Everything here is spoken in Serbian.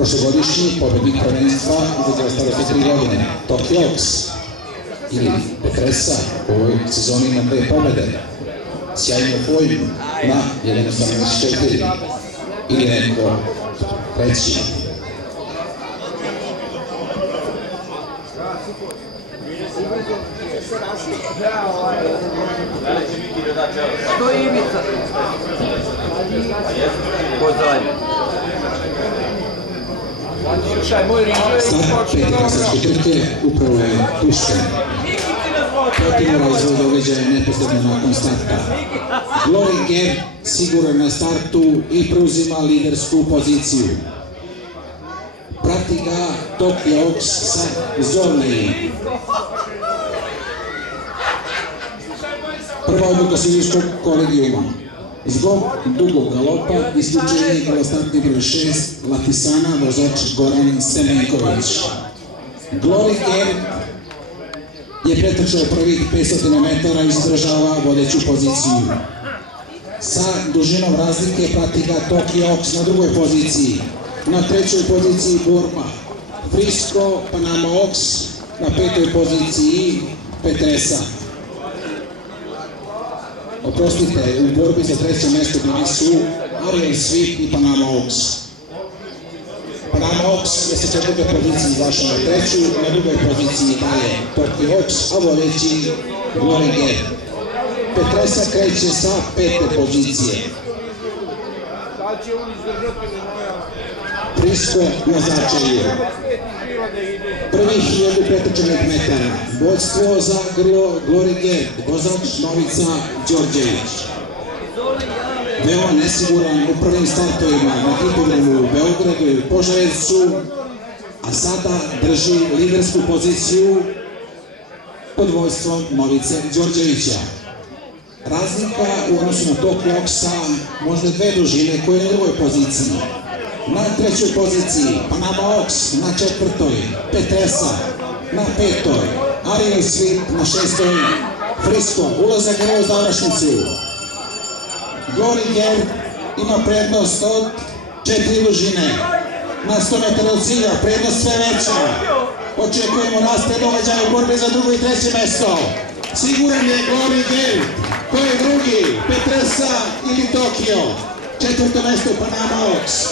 prošlogodišnji pobednik prvenstva uzrasta starosti 3 godine, Tokiox, ili Petresa, u ovoj sezoni ima 2 pobede, sjajnu formu na 1.84, ili neko treći. Što je Ivica? Pozdravljam. Start pete kasačke trke upravo je pušten. Protivno razvoj događaja neposredno nakon starta. Glory Gap siguran na startu i preuzima lidersku poziciju. Prati ga Tokiox sa Zorneji. Prva odluka sudijskog kolegijuma. Zbog dugog galopa isključenje galostartni broj 6 Latisana vozač Goran Semenković. Glory Gap je pretrčao prvih 500 metara i izdržava vodeću poziciju. Sa dužinom razlike prati ga Tokiox na drugoj poziciji. Na trećoj poziciji borba Frisco Panamaox, na 5. poziciji Petresa. Oprostite, u borbi za 3. mesto bili su Ariel Swift i Panamaox. Panamaox je sa 4. pozicije izašao na 3. na drugoj poziciji dalje Tokiox, a vodeći Glory Gap. Petresa kreće sa 5. pozicije. Frisco na začelju. Prvih 1000 pretrčanih metara. Vodstvo za Glory Gap, vozač Novica Đorđević. Veoma nesiguran u prvim startovima na hipodromu u Beogradu i Požarevcu, a sada drži lidersku poziciju pod vodstvom Novice Đorđevića. Razlika u odnosu na Tokioxa možda 2 dužine koje je na drugoj poziciji. Na 3. poziciji Panamaox, na 4. Petresa, na 5. Ariel Swift, na 6. Frisco, ulazak u završnicu. Glory Gap ima prednost od 4 dužine. Na 100 metara od cilja, prednost sve veća. Očekujemo raste događaja u borbi za 2. i 3. mesto. Siguran je Glory Gap. Ko je drugi? Petresa ili Tokio? 4. mesto Panamaox.